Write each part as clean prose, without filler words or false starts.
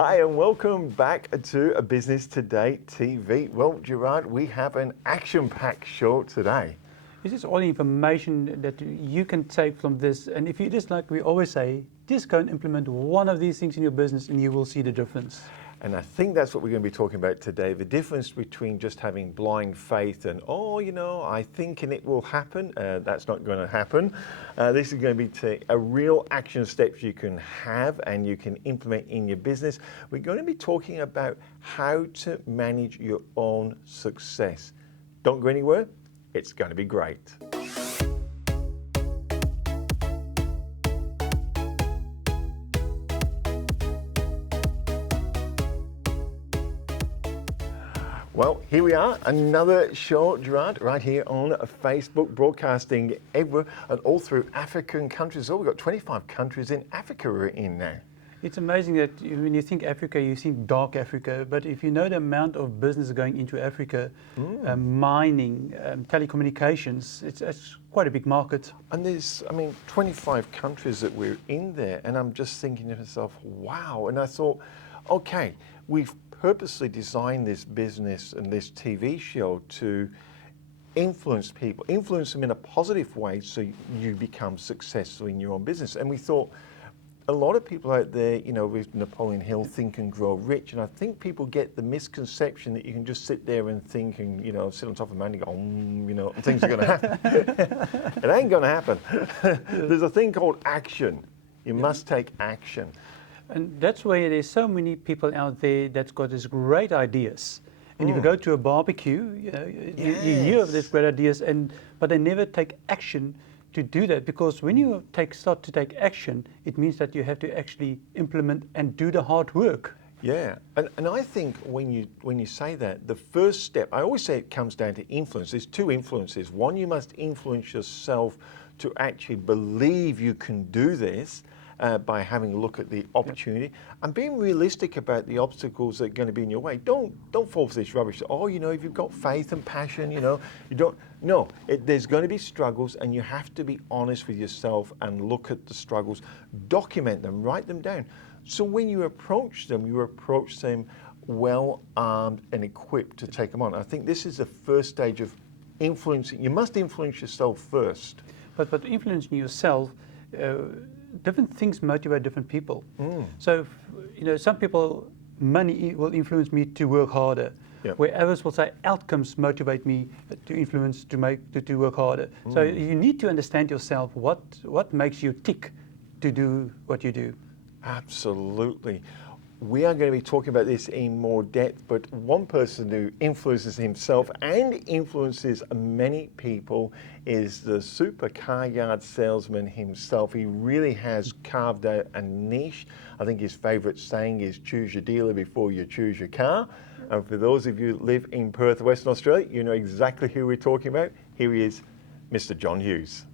Hi and welcome back to A Business Today TV. Well, Gerard, we have an action-packed show today. This is all the information that you can take from this, and if you just, like we always say, just go and implement one of these things in your business and you will see the difference. And I think that's what we're going to be talking about today, the difference between just having blind faith and, oh, you know, I think and it will happen. That's not going to happen. This is going to be a real action steps you can have and you can implement in your business. We're going to be talking about how to manage your own success. Don't go anywhere. It's going to be great. Well, here we are, another show, Gerard, right here on Facebook, broadcasting everywhere and all through African countries. Oh, we've got 25 countries in Africa we're in now. It's amazing that when you think Africa, you think dark Africa, but if you know the amount of business going into Africa, mining, telecommunications, it's quite a big market. And there's, 25 countries that we're in there, and I'm just thinking to myself, wow. And I thought, okay, we've purposely designed this business and this TV show to influence people, influence them in a positive way so you become successful in your own business. And we thought, a lot of people out there, you know, with Napoleon Hill, Think and Grow Rich, and I think people get the misconception that you can just sit there and think and, you know, sit on top of a mountain and go, you know, and things are going to happen. It ain't going to happen. There's a thing called action. You must take action. And that's why there's so many people out there that's got these great ideas. And if you go to a barbecue, you know, you hear of these great ideas, but they never take action to do that, because when you start to take action, it means that you have to actually implement and do the hard work. Yeah, and I think when you say that, the first step, I always say it comes down to influence. There's two influences. One, you must influence yourself to actually believe you can do this by having a look at the opportunity and being realistic about the obstacles that are going to be in your way. Don't fall for this rubbish. Oh, you know, if you've got faith and passion, you know, you don't. No, there's going to be struggles, and you have to be honest with yourself and look at the struggles, document them, write them down. So when you approach them well armed and equipped to take them on. I think this is the first stage of influencing. You must influence yourself first. But influencing yourself, different things motivate different people. So, you know, some people, money will influence me to work harder. Where others will say outcomes motivate me to influence to work harder. So you need to understand yourself, what makes you tick to do what you do. Absolutely. We are going to be talking about this in more depth, but one person who influences himself and influences many people is the super car yard salesman himself. He really has carved out a niche. I think his favourite saying is choose your dealer before you choose your car. And for those of you who live in Perth, Western Australia, you know exactly who we're talking about. Here he is, Mr. John Hughes.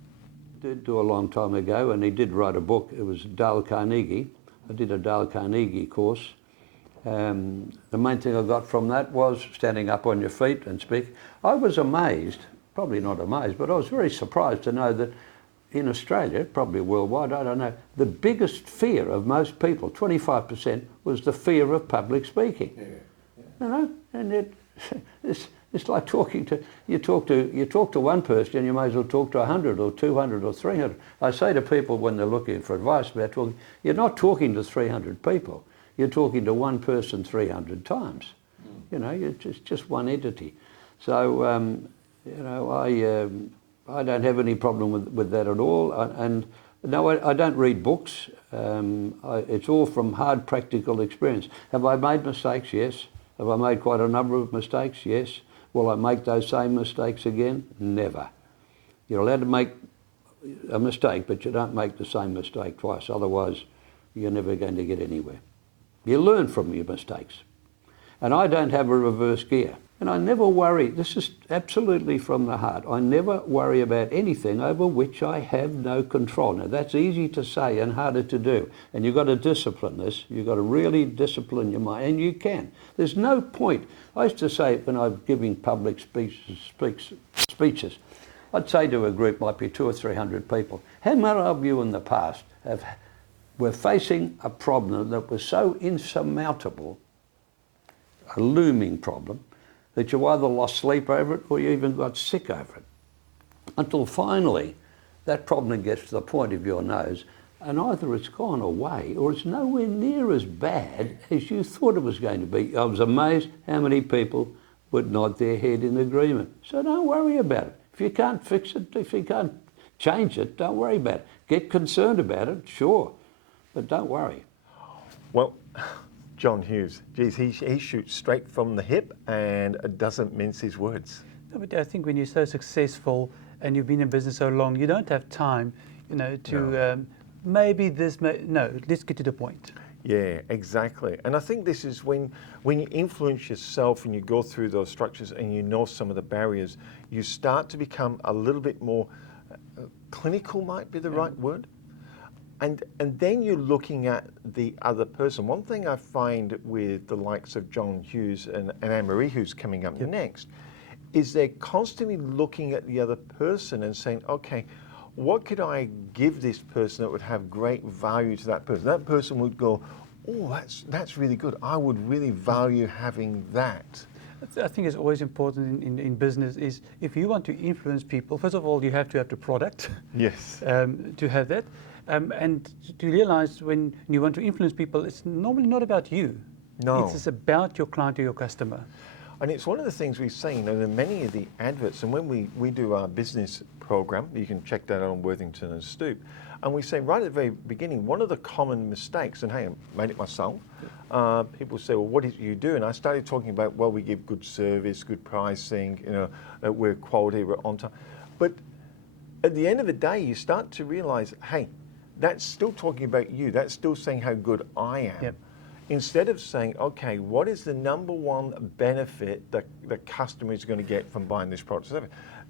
Did do a long time ago, and he did write a book. It was Dale Carnegie. I did a Dale Carnegie course. The main thing I got from that was standing up on your feet and speak. I was amazed, probably not amazed, but I was very surprised to know that in Australia, probably worldwide, I don't know, the biggest fear of most people, 25%, was the fear of public speaking. You know, and it's like talking to, you talk to one person, and you may as well talk to 100 or 200 or 300. I say to people when they're looking for advice about talking, you're not talking to 300 people. You're talking to one person 300 times. You know, it's just one entity. So, you know, I don't have any problem with that at all. And no, I don't read books. It's all from hard practical experience. Have I made mistakes? Yes. Have I made quite a number of mistakes? Yes. Will I make those same mistakes again? Never. You're allowed to make a mistake, but you don't make the same mistake twice. Otherwise, you're never going to get anywhere. You learn from your mistakes. And I don't have a reverse gear. And I never worry, this is absolutely from the heart, I never worry about anything over which I have no control. Now that's easy to say and harder to do. And you've got to discipline this. You've got to really discipline your mind, and you can. There's no point. I used to say when I'm giving public speeches, I'd say to a group, might be 200 or 300 people, how many of you in the past have were facing a problem that was so insurmountable, a looming problem, that you either lost sleep over it or you even got sick over it. Until finally, that problem gets to the point of your nose, and either it's gone away or it's nowhere near as bad as you thought it was going to be. I was amazed how many people would nod their head in agreement. So don't worry about it. If you can't fix it, if you can't change it, don't worry about it. Get concerned about it, sure, but don't worry. Well, John Hughes, geez, he shoots straight from the hip and doesn't mince his words. No, but I think when you're so successful and you've been in business so long, you don't have time, to maybe this, no, let's get to the point. Yeah, exactly. And I think this is when you influence yourself and you go through those structures and you know some of the barriers, you start to become a little bit more clinical, might be the right word. And then you're looking at the other person. One thing I find with the likes of John Hughes and Anne-Marie, who's coming up next, is they're constantly looking at the other person and saying, okay, what could I give this person that would have great value to that person? That person would go, oh, that's really good. I would really value having that. I think it's always important in business is if you want to influence people, first of all, you have to have the product. Yes. To have that. And to realize when you want to influence people, it's normally not about you. No. It's about your client or your customer. And it's one of the things we say, there are many of the adverts, and when we do our business program, you can check that out on Worthington and Stoop, and we say right at the very beginning, one of the common mistakes, and hey, I made it myself, people say, well, what did you do? And I started talking about, well, we give good service, good pricing, we're quality, we're on time. But at the end of the day, you start to realize, hey, that's still talking about you. That's still saying how good I am. Yep. Instead of saying, okay, what is the number one benefit that the customer is going to get from buying this product? So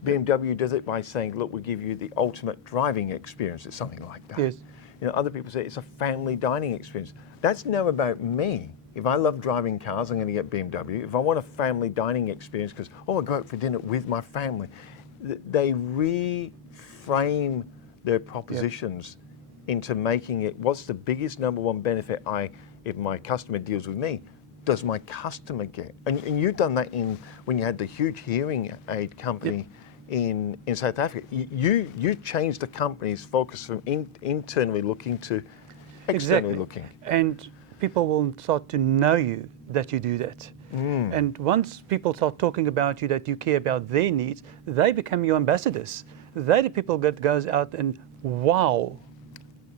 BMW does it by saying, look, we give you the ultimate driving experience. It's something like that. Yes. Other people say it's a family dining experience. That's now about me. If I love driving cars, I'm going to get BMW. If I want a family dining experience because, I go out for dinner with my family, they reframe their propositions into making it, what's the biggest number one benefit if my customer deals with me, does my customer get? And you've done that when you had the huge hearing aid company in South Africa. You changed the company's focus from internally looking to externally looking. And people will start to know you that you do that. And once people start talking about you, that you care about their needs, they become your ambassadors. They're the people that goes out and, wow,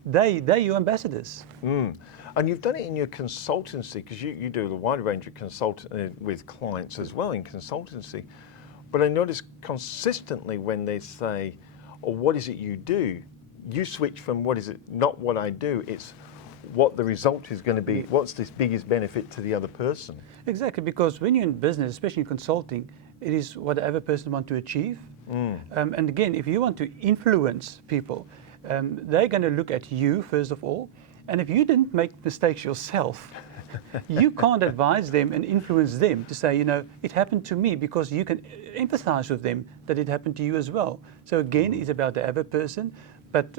they're your ambassadors. And you've done it in your consultancy, because you do a wide range of with clients as well in consultancy. But I notice consistently when they say, what is it you do? You switch from what is it, not what I do, it's what the result is going to be. What's this biggest benefit to the other person? Exactly, because when you're in business, especially in consulting, it is what the other person wants to achieve. And again, if you want to influence people, they're going to look at you first of all. And if you didn't make mistakes yourself, you can't advise them and influence them to say, it happened to me, because you can empathize with them that it happened to you as well. So again, it's about the other person. But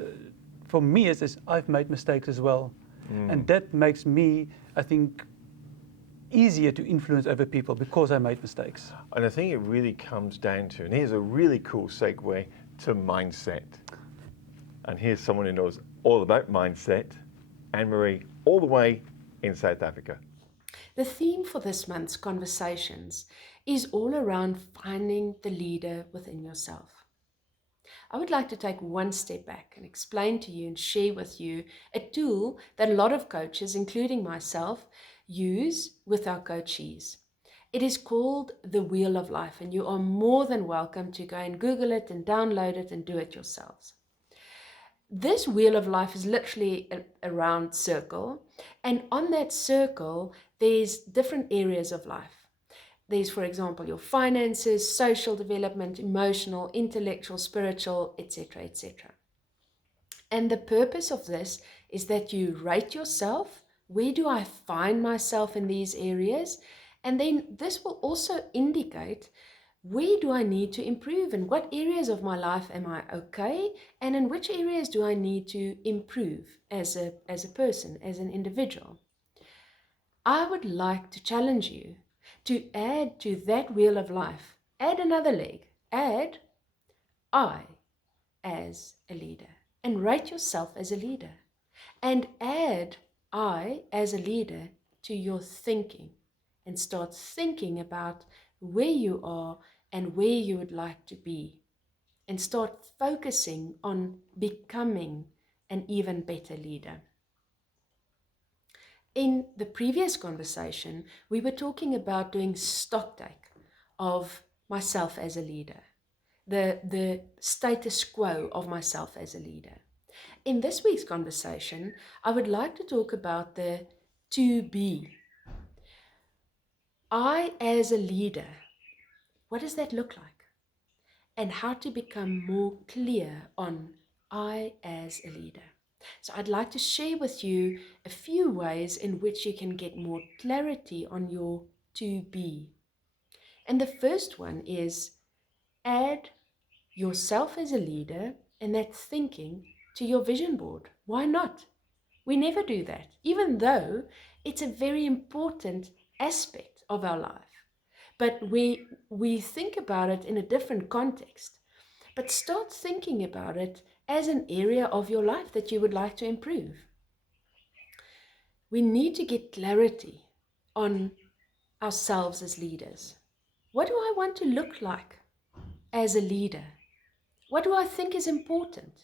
for me, it's I've made mistakes as well. And that makes me, I think, easier to influence other people because I made mistakes. And I think it really comes down to, and here's a really cool segue to mindset. And here's someone who knows all about mindset, Anne-Marie, all the way in South Africa. The theme for this month's conversations is all around finding the leader within yourself. I would like to take one step back and explain to you and share with you a tool that a lot of coaches, including myself, use with our coachees. It is called the Wheel of Life, and you are more than welcome to go and Google it and download it and do it yourselves. This Wheel of Life is literally a round circle, and on that circle, there's different areas of life. There's, for example, your finances, social development, emotional, intellectual, spiritual, etc., etc. And the purpose of this is that you rate yourself. Where do I find myself in these areas? And then this will also indicate Where do I need to improve? In what areas of my life am I okay? And in which areas do I need to improve as a person, as an individual? I would like to challenge you to add to that wheel of life, add another leg, add I as a leader, and rate yourself as a leader, and add I as a leader to your thinking, and start thinking about where you are and where you would like to be, and start focusing on becoming an even better leader. In the previous conversation, we were talking about doing stocktake of myself as a leader, the status quo of myself as a leader. In this week's conversation, I would like to talk about the to be. I as a leader, what does that look like? And how to become more clear on I as a leader. So I'd like to share with you a few ways in which you can get more clarity on your to be. And the first one is add yourself as a leader and that thinking to your vision board. Why not? We never do that, even though it's a very important aspect of our life. But we think about it in a different context. But start thinking about it as an area of your life that you would like to improve. We need to get clarity on ourselves as leaders. What do I want to look like as a leader? What do I think is important?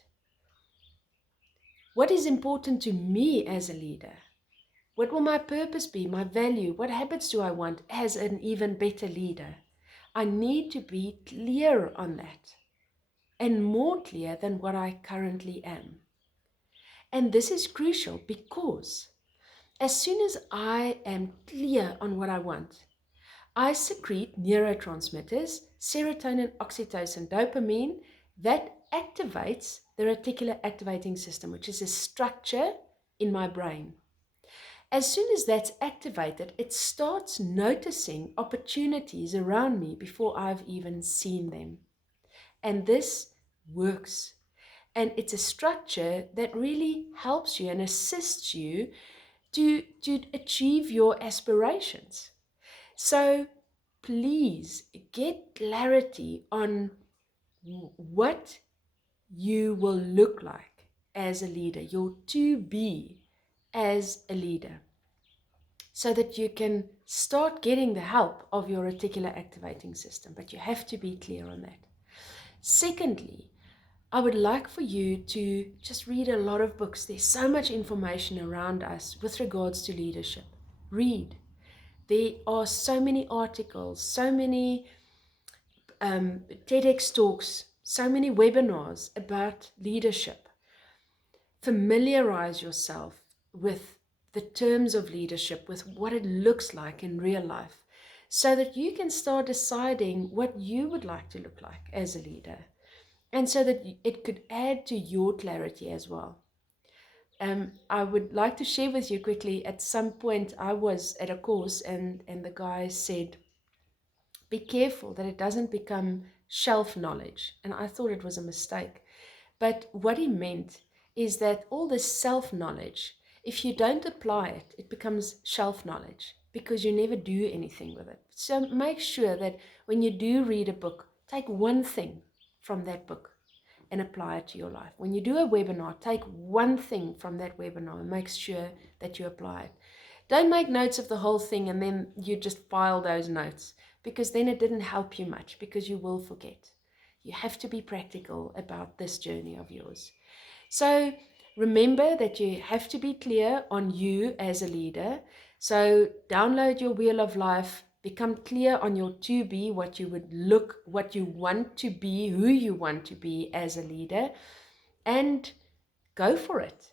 What is important to me as a leader? What will my purpose be, my value? What habits do I want as an even better leader? I need to be clear on that, and more clear than what I currently am. And this is crucial because as soon as I am clear on what I want, I secrete neurotransmitters, serotonin, oxytocin, dopamine, that activates the reticular activating system, which is a structure in my brain. As soon as that's activated, it starts noticing opportunities around me before I've even seen them. And this works. And it's a structure that really helps you and assists you to achieve your aspirations. So please get clarity on what you will look like as a leader, your to be as a leader, so that you can start getting the help of your reticular activating system. But you have to be clear on that. Secondly, I would like for you to just read a lot of books. There's so much information around us with regards to leadership. Read. There are so many articles, so many TEDx talks, so many webinars about leadership. Familiarize yourself with the terms of leadership, with what it looks like in real life, so that you can start deciding what you would like to look like as a leader, and so that it could add to your clarity as well. I would like to share with you quickly, at some point I was at a course and the guy said, be careful that it doesn't become shelf knowledge. And I thought it was a mistake. But what he meant is that all this self-knowledge, if you don't apply it, it becomes shelf knowledge because you never do anything with it. So make sure that when you do read a book, take one thing from that book and apply it to your life. When you do a webinar, take one thing from that webinar and make sure that you apply it. Don't make notes of the whole thing and then you just file those notes, because then it didn't help you much, because you will forget. You have to be practical about this journey of yours. So remember that you have to be clear on you as a leader. So download your wheel of life, become clear on your to be, what you want to be, who you want to be as a leader, and go for it.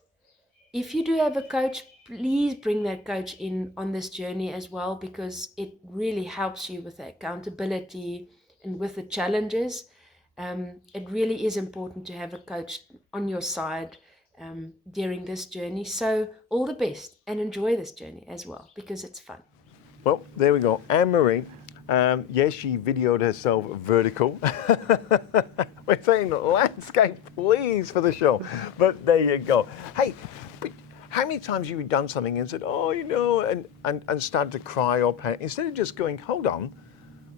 If you do have a coach, please bring that coach in on this journey as well, because it really helps you with the accountability and with the challenges. It really is important to have a coach on your side during this journey. So all the best, and enjoy this journey as well, because it's fun. Well, there we go. Anne-Marie, Yes, she videoed herself vertical. We're saying landscape, please, for the show. But there you go. Hey, but how many times have you done something and said, oh, you know, and started to cry or panic, instead of just going, hold on,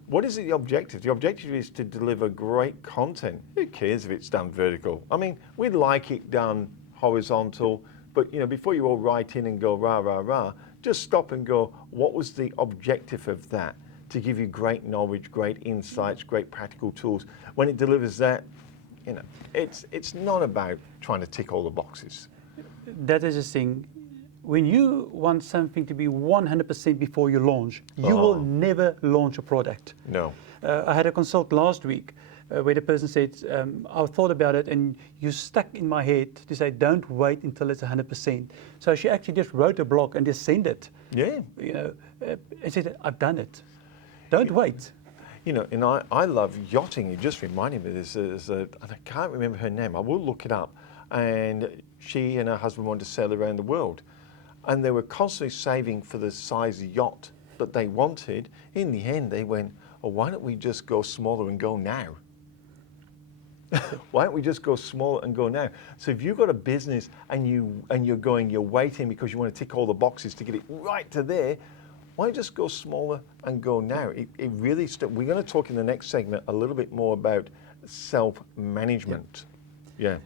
what is the objective? The objective is to deliver great content. Who cares if it's done vertical? I mean, we'd like it done horizontal, but you know, before you all write in and go rah, rah, rah, just stop and go, what was the objective of that? To give you great knowledge, great insights, great practical tools. When it delivers that, you know, it's not about trying to tick all the boxes. That is the thing. When you want something to be 100% before you launch, you will never launch a product. No. I had a consult last week where the person said, I thought about it and you stuck in my head to say, don't wait until it's 100%. So she actually just wrote a blog and just sent it. Yeah. You know, and said, I've done it. Don't wait. You know, and I love yachting. You just reminded me, and I can't remember her name. I will look it up. And she and her husband wanted to sail around the world. And they were constantly saving for the size yacht that they wanted. In the end, they went, oh, why don't we just go smaller and go now? Why don't we just go smaller and go now? So if you've got a business and you're waiting because you want to tick all the boxes to get it right to there, why don't you just go smaller and go now? It really, we're going to talk in the next segment a little bit more about self-management. Yeah.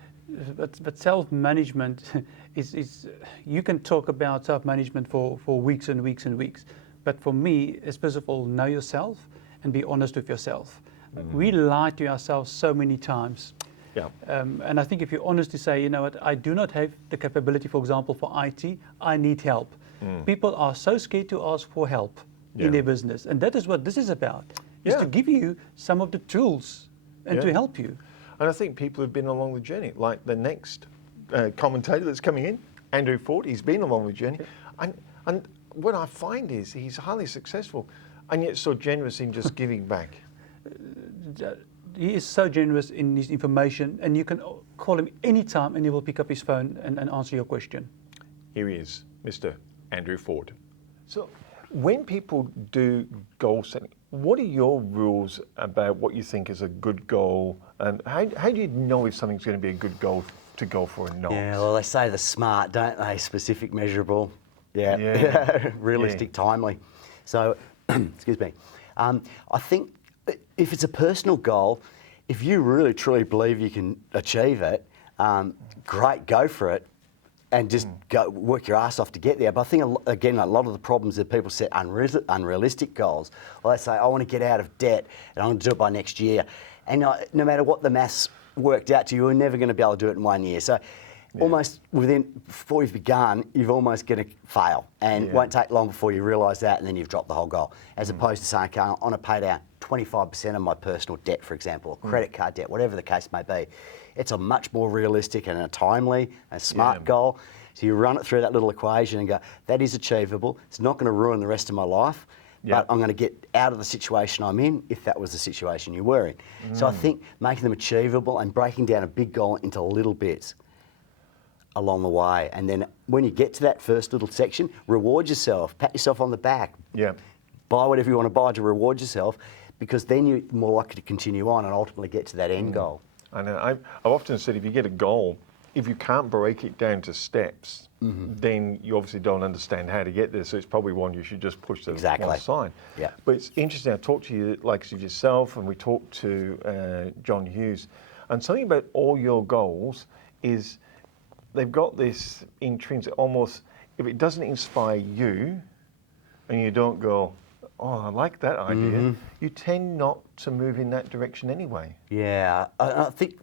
But self-management is you can talk about self-management for weeks and weeks and weeks. But for me, it's first of all, know yourself and be honest with yourself. We lie to ourselves so many times. Yeah. And I think if you're honest to say, you know what, I do not have the capability, for example, for IT, I need help. People are so scared to ask for help in their business. And that is what this is about, is to give you some of the tools and to help you. And I think people have been along the journey, like the next commentator that's coming in, Andrew Ford, he's been along the journey. And what I find is he's highly successful and yet so generous in just giving back. He is so generous in his information, and you can call him anytime and he will pick up his phone and answer your question. Here he is, Mr. Andrew Ford. So when people do goal setting, what are your rules about what you think is a good goal, and how do you know if something's going to be a good goal to go for or not? Yeah, well, they say the SMART, don't they? Specific, measurable, realistic, timely. So, excuse me. I think if it's a personal goal, if you really truly believe you can achieve it, great, go for it. And just go work your ass off to get there. But I think, again, a lot of the problems that people set unrealistic goals. Well, they say, I want to get out of debt and I'm going to do it by next year. And no matter what the maths worked out to you, you're never going to be able to do it in 1 year. So almost before you've begun, you're almost going to fail. And it won't take long before you realise that, and then you've dropped the whole goal. As opposed to saying, okay, I want to pay down 25% of my personal debt, for example, or credit card debt, whatever the case may be. It's a much more realistic and a timely and smart goal. So you run it through that little equation and go, that is achievable. It's not going to ruin the rest of my life, but I'm going to get out of the situation I'm in if that was the situation you were in. So I think making them achievable and breaking down a big goal into little bits along the way. And then when you get to that first little section, reward yourself, pat yourself on the back. Yeah. Buy whatever you want to buy to reward yourself, because then you're more likely to continue on and ultimately get to that end goal. I know. I've often said if you get a goal, if you can't break it down to steps, then you obviously don't understand how to get there. So it's probably one you should just push to one side. Yeah. But it's interesting. I talked to you like yourself, and we talked to John Hughes, and something about all your goals is they've got this intrinsic, almost, if it doesn't inspire you, and you don't go, oh, I like that idea, you tend not to move in that direction anyway. Yeah, I think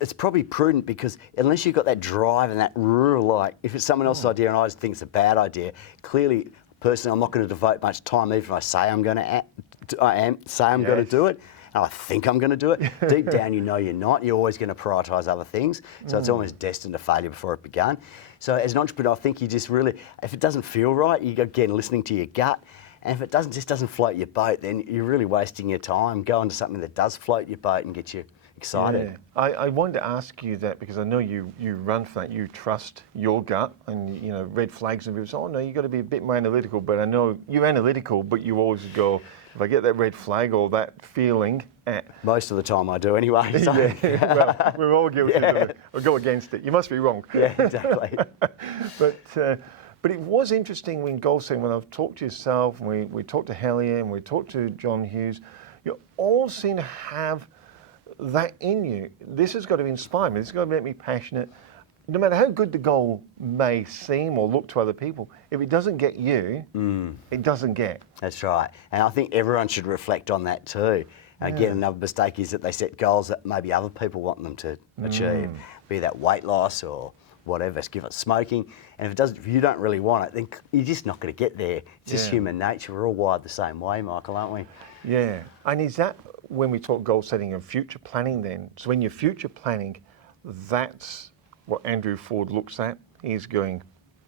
it's probably prudent, because unless you've got that drive and that real, like, if it's someone else's idea and I just think it's a bad idea, clearly, personally, I'm not going to devote much time, even if I say I'm going to going to do it, and I think I'm going to do it. Deep down, you know you're not. You're always going to prioritise other things, so it's almost destined to failure before it began. So as an entrepreneur, I think you just really, if it doesn't feel right, you again listening to your gut. And if it just doesn't float your boat, then you're really wasting your time. Go on to something that does float your boat and get you excited. Yeah. I wanted to ask you that because I know you run for that. You trust your gut, and you know red flags and people say, "Oh no, you got to be a bit more analytical." But I know you're analytical, but you always go, "If I get that red flag or that feeling." Most of the time I do anyway. So. Yeah, well, we're all guilty of it. Or go against it. You must be wrong. Yeah, exactly. But it was interesting when goal setting, when I've talked to yourself, and we talked to Hellier, and we talked to John Hughes, you all seem to have that in you. This has got to inspire me. This has got to make me passionate. No matter how good the goal may seem or look to other people, if it doesn't get you, it doesn't get. That's right. And I think everyone should reflect on that too. Again, another mistake is that they set goals that maybe other people want them to achieve, be that weight loss or whatever, give it smoking. And if you don't really want it, then you're just not going to get there. It's just human nature. We're all wired the same way, Michael, aren't we? Yeah. And is that when we talk goal setting and future planning then? So when you're future planning, that's what Andrew Ford looks at. He's going,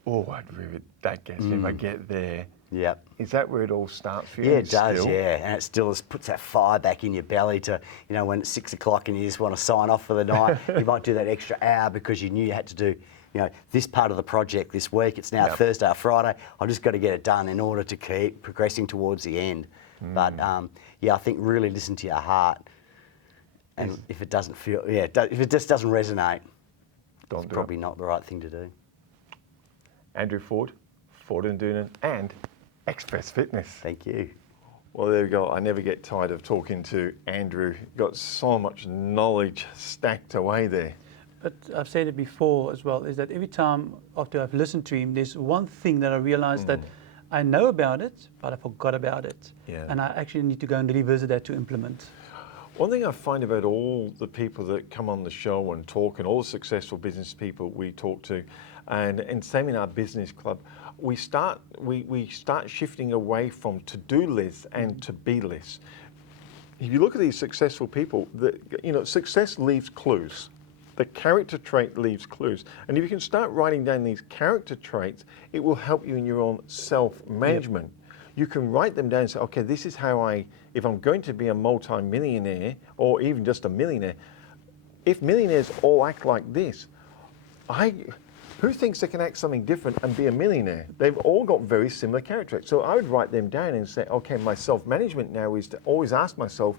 oh, I'd really, that gets me if I get there. Yeah. Is that where it all starts for you? Yeah, it does, yeah. And it still puts that fire back in your belly to, you know, when it's 6 o'clock and you just want to sign off for the night, you might do that extra hour because you knew you had to do, you know, this part of the project this week. It's now Thursday or Friday. I've just got to get it done in order to keep progressing towards the end. But, yeah, I think really listen to your heart. And if it doesn't feel, if it just doesn't resonate, it's probably not the right thing to do. Andrew Ford, Ford and Doonan, and Express Fitness. Thank you. Well, there we go. I never get tired of talking to Andrew. Got so much knowledge stacked away there. But I've said it before as well, is that every time after I've listened to him, there's one thing that I realized that I know about it, but I forgot about it. Yeah. And I actually need to go and revisit that to implement. One thing I find about all the people that come on the show and talk, and all the successful business people we talk to, and same in our business club, we start shifting away from to-do lists and to-be lists. If you look at these successful people, success leaves clues. The character trait leaves clues. And if you can start writing down these character traits, it will help you in your own self-management. You can write them down and say, okay, this is how if I'm going to be a multi-millionaire or even just a millionaire, if millionaires all act like this, who thinks they can act something different and be a millionaire? They've all got very similar character traits. So I would write them down and say, okay, my self-management now is to always ask myself,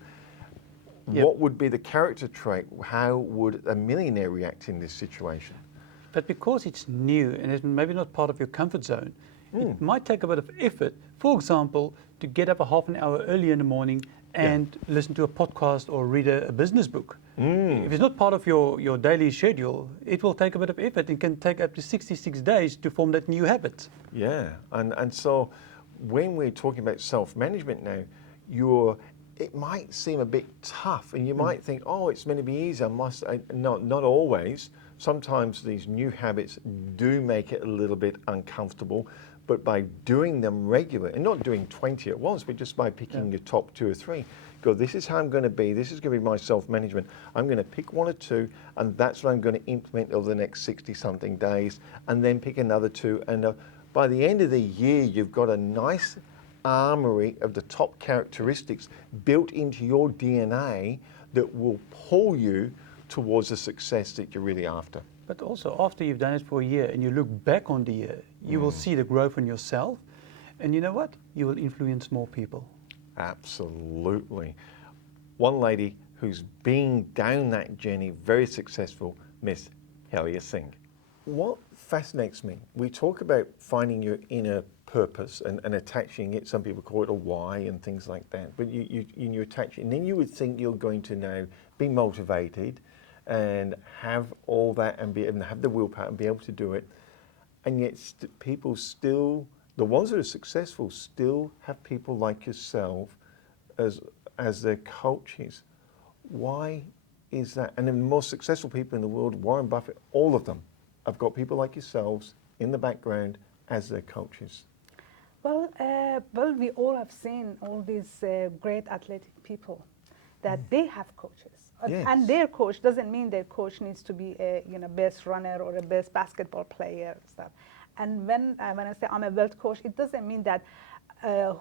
what would be the character trait? How would a millionaire react in this situation? But because it's new and it's maybe not part of your comfort zone, it might take a bit of effort. For example, to get up a half an hour early in the morning and listen to a podcast or read a business book. If it's not part of your daily schedule, it will take a bit of effort. It can take up to 66 days to form that new habit. Yeah, and so when we're talking about self-management now, it might seem a bit tough, and you might think, oh, it's meant to be easy. No, not always. Sometimes these new habits do make it a little bit uncomfortable, but by doing them regularly, and not doing 20 at once, but just by picking your top 2 or 3, go, this is how I'm going to be, this is going to be my self-management. I'm going to pick 1 or 2, and that's what I'm going to implement over the next 60-something days, and then pick another 2. And by the end of the year, you've got a nice armory of the top characteristics built into your DNA that will pull you towards the success that you're really after. But also, after you've done it for a year and you look back on the year, you will see the growth in yourself. And you know what? You will influence more people. Absolutely. One lady who's been down that journey, very successful, Miss Hellier Singh. What fascinates me, we talk about finding your inner purpose and attaching it. Some people call it a why and things like that. But you attach it, and then you would think you're going to now be motivated and have all that and have the willpower and be able to do it. And yet people still, the ones that are successful, still have people like yourself as their coaches. Why is that? And the most successful people in the world, Warren Buffett, all of them, have got people like yourselves in the background as their coaches. Well, we all have seen all these great athletic people that they have coaches. Yes. And their coach doesn't mean their coach needs to be a best runner or a best basketball player and stuff. And when I say I'm a wealth coach, it doesn't mean that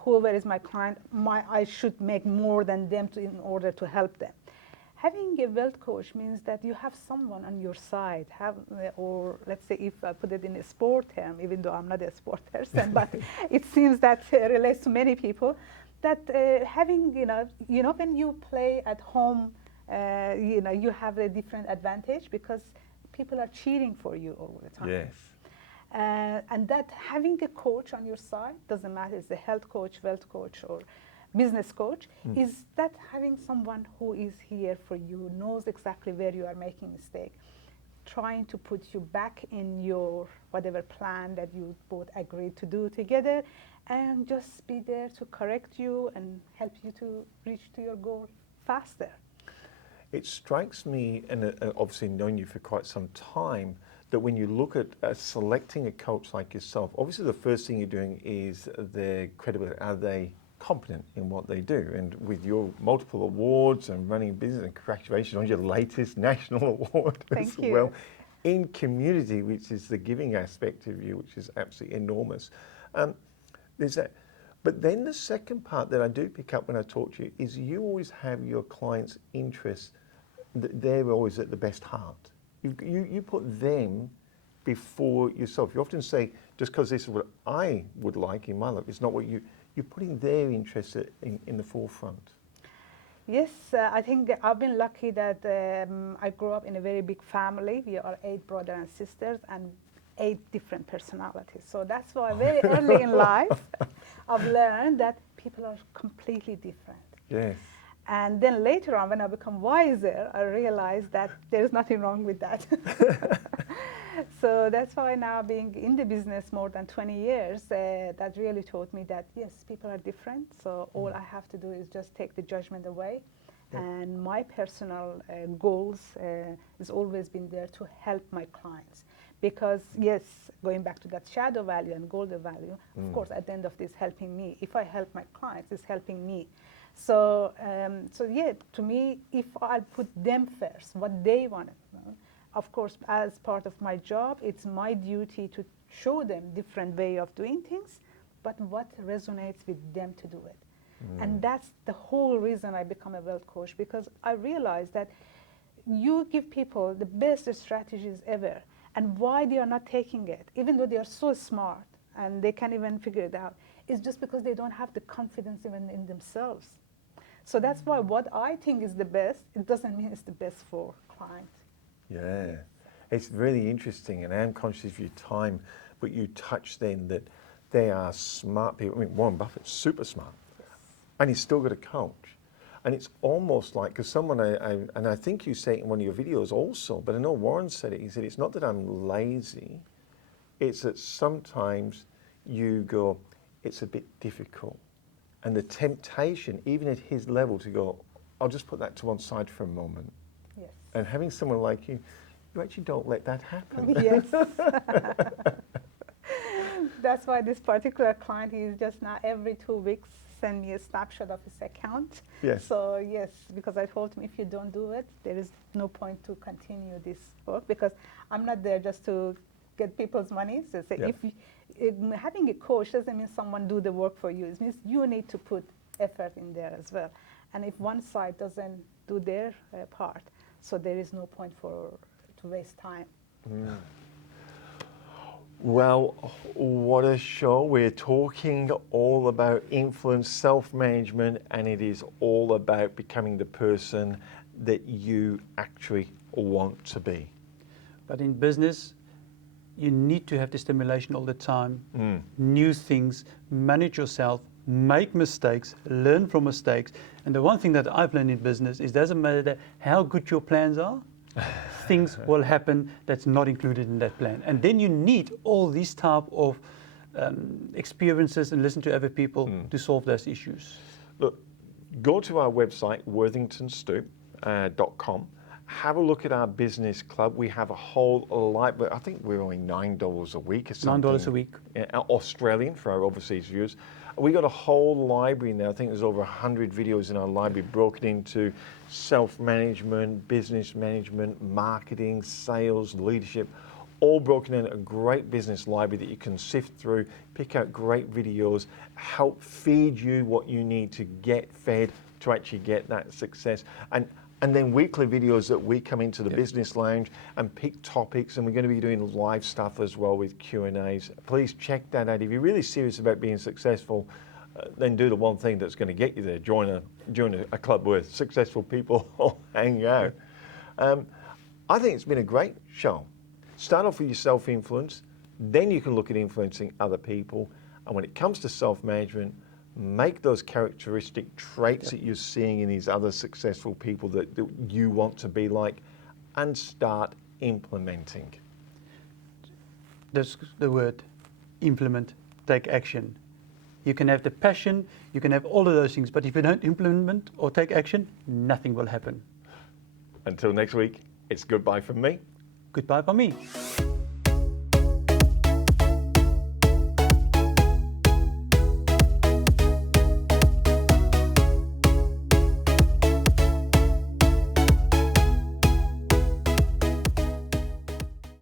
whoever is my client, I should make more than them in order to help them. having a wealth coach means that you have someone on your side, or let's say if I put it in a sport term, even though I'm not a sport person, but it seems that relates to many people, that having, when you play at home, you have a different advantage because people are cheering for you all the time. Yes. And that having a coach on your side, doesn't matter, it's a health coach, wealth coach, or business coach, is that having someone who is here for you, knows exactly where you are making mistake, trying to put you back in your whatever plan that you both agreed to do together, and just be there to correct you and help you to reach to your goal faster. It strikes me, and obviously knowing you for quite some time, that when you look at selecting a coach like yourself, obviously the first thing you're doing is their credibility. Are they competent in what they do? And with your multiple awards and running a business, and congratulations on your latest national award as Thank you. well, in community, which is the giving aspect of you, which is absolutely enormous. There's that. But then the second part that I do pick up when I talk to you is you always have your clients' interests. They're always at the best heart. You put them before yourself. You often say, just because this is what I would like in my life, it's not what you're putting their interests in the forefront. Yes, I think I've been lucky that I grew up in a very big family. We are 8 brothers and sisters and 8 different personalities. So that's why very early in life, I've learned that people are completely different. Yes. And then later on, when I become wiser, I realized that there's nothing wrong with that. So that's why now, being in the business more than 20 years, that really taught me that, yes, people are different. So all I have to do is just take the judgment away. Yep. And my personal goals has always been there to help my clients. Because, yes, going back to that shadow value and golden value, of course, at the end of this, helping me. If I help my clients, it's helping me. So, yeah, to me, if I put them first, what they want to know, of course, as part of my job, it's my duty to show them different way of doing things, but what resonates with them to do it. And that's the whole reason I become a wealth coach, because I realized that you give people the best strategies ever, and why they are not taking it, even though they are so smart and they can't even figure it out, is just because they don't have the confidence even in themselves. So that's why what I think is the best, it doesn't mean it's the best for clients. Yeah, it's really interesting, and I'm conscious of your time, but you touched then that they are smart people. I mean, Warren Buffett's super smart, and he's still got a coach. And it's almost like, because someone, and I think you say it in one of your videos also, but I know Warren said it, he said, it's not that I'm lazy, it's that sometimes you go, it's a bit difficult. And the temptation, even at his level, to go, I'll just put that to one side for a moment. Yes. And having someone like you actually don't let that happen. Yes. That's why this particular client, he's just now every 2 weeks send me a snapshot of his account. Yes. So yes, because I told him if you don't do it, there is no point to continue this work, because I'm not there just to get people's money. So say, if having a coach doesn't mean someone do the work for you. It means you need to put effort in there as well. And if one side doesn't do their part, so there is no point to waste time. Well, what a show. We're talking all about influence, self-management, and it is all about becoming the person that you actually want to be. But in business, you need to have the stimulation all the time, new things, manage yourself, make mistakes, learn from mistakes. And the one thing that I've learned in business is it doesn't matter how good your plans are, things will happen that's not included in that plan. And then you need all these type of experiences and listen to other people to solve those issues. Look, go to our website, worthingtonstoop.com. Have a look at our business club. We have a whole library. I think we're only $9 a week or something. $9 a week. Australian for our overseas viewers. We got a whole library now. I think there's over 100 videos in our library broken into self-management, business management, marketing, sales, leadership, all broken in a great business library that you can sift through, pick out great videos, help feed you what you need to get fed to actually get that success. And and then weekly videos that we come into the business lounge and pick topics, and we're going to be doing live stuff as well with Q&As. Please check that out. If you're really serious about being successful, then do the one thing that's going to get you there. Join a club where successful people all hang out. I think it's been a great show. Start off with your self-influence, then you can look at influencing other people. And when it comes to self-management, make those characteristic traits that you're seeing in these other successful people that you want to be like, and start implementing. That's the word, implement, take action. You can have the passion, you can have all of those things, but if you don't implement or take action, nothing will happen. Until next week, it's goodbye from me. Goodbye from me.